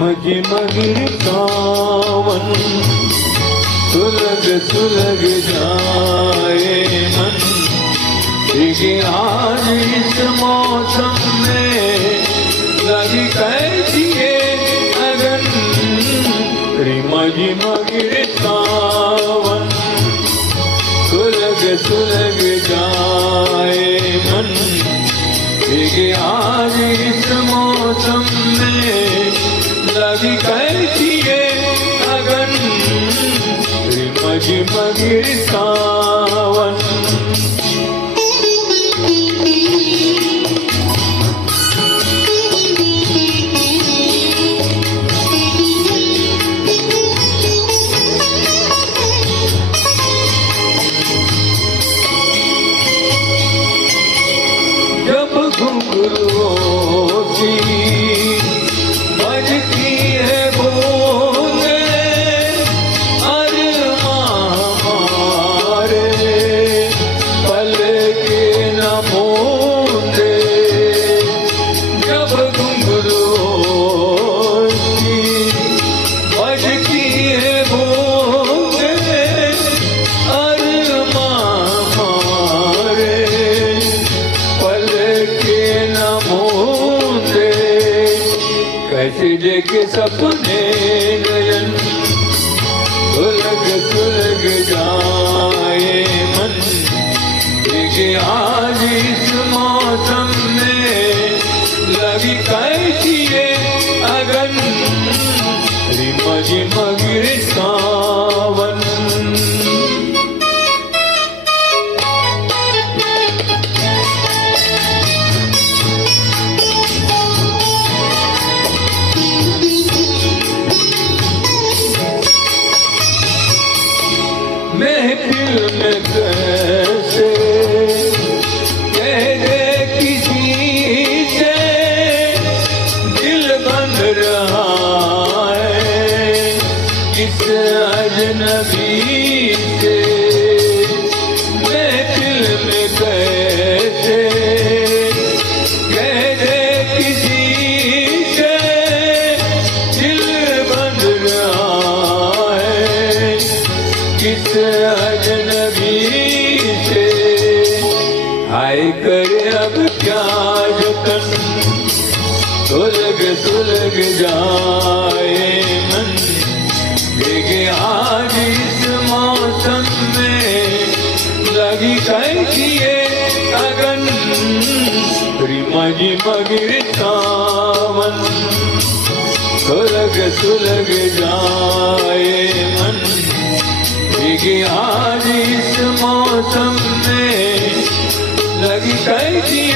झिम गिर सावन सुलग सुलग जाए मन। भीगे आज इस मौसम में लगी कैसी ये अगन। झिम झिम गिर सावन सुलग सुलग जाए मन। भीगे आज इस मौसम में लगी कैसी ये अगन। झिम झिम गिर सावन घुंघरुओं की बजती है बूंदे अरमां हमारे पल के न मूंदे। जब घुंघरुओं की बजती है बूंदे अरमां हमारे कैसे देखे सपने नयन सुलग सुलग जाए मन। देखे आज इस मौसम में लगी कैसी ये अगन। झिम झिम गिर सावन महफिल में कैसे कह दे किसी से दिल बंध रहा है किस अजनबी से। महफिल में कैसे कह दे किसी से दिल बंध रहा है किस अजनबी से। हाय करे अब क्या जतन सुलग सुलग जाए मन। भीगे आज इस मौसम में लगी कैसी ये अगन। झिम झिम गिर सावन सुलग सुलग जाए मन। भीगे आज इस मौसम में लगी कैसी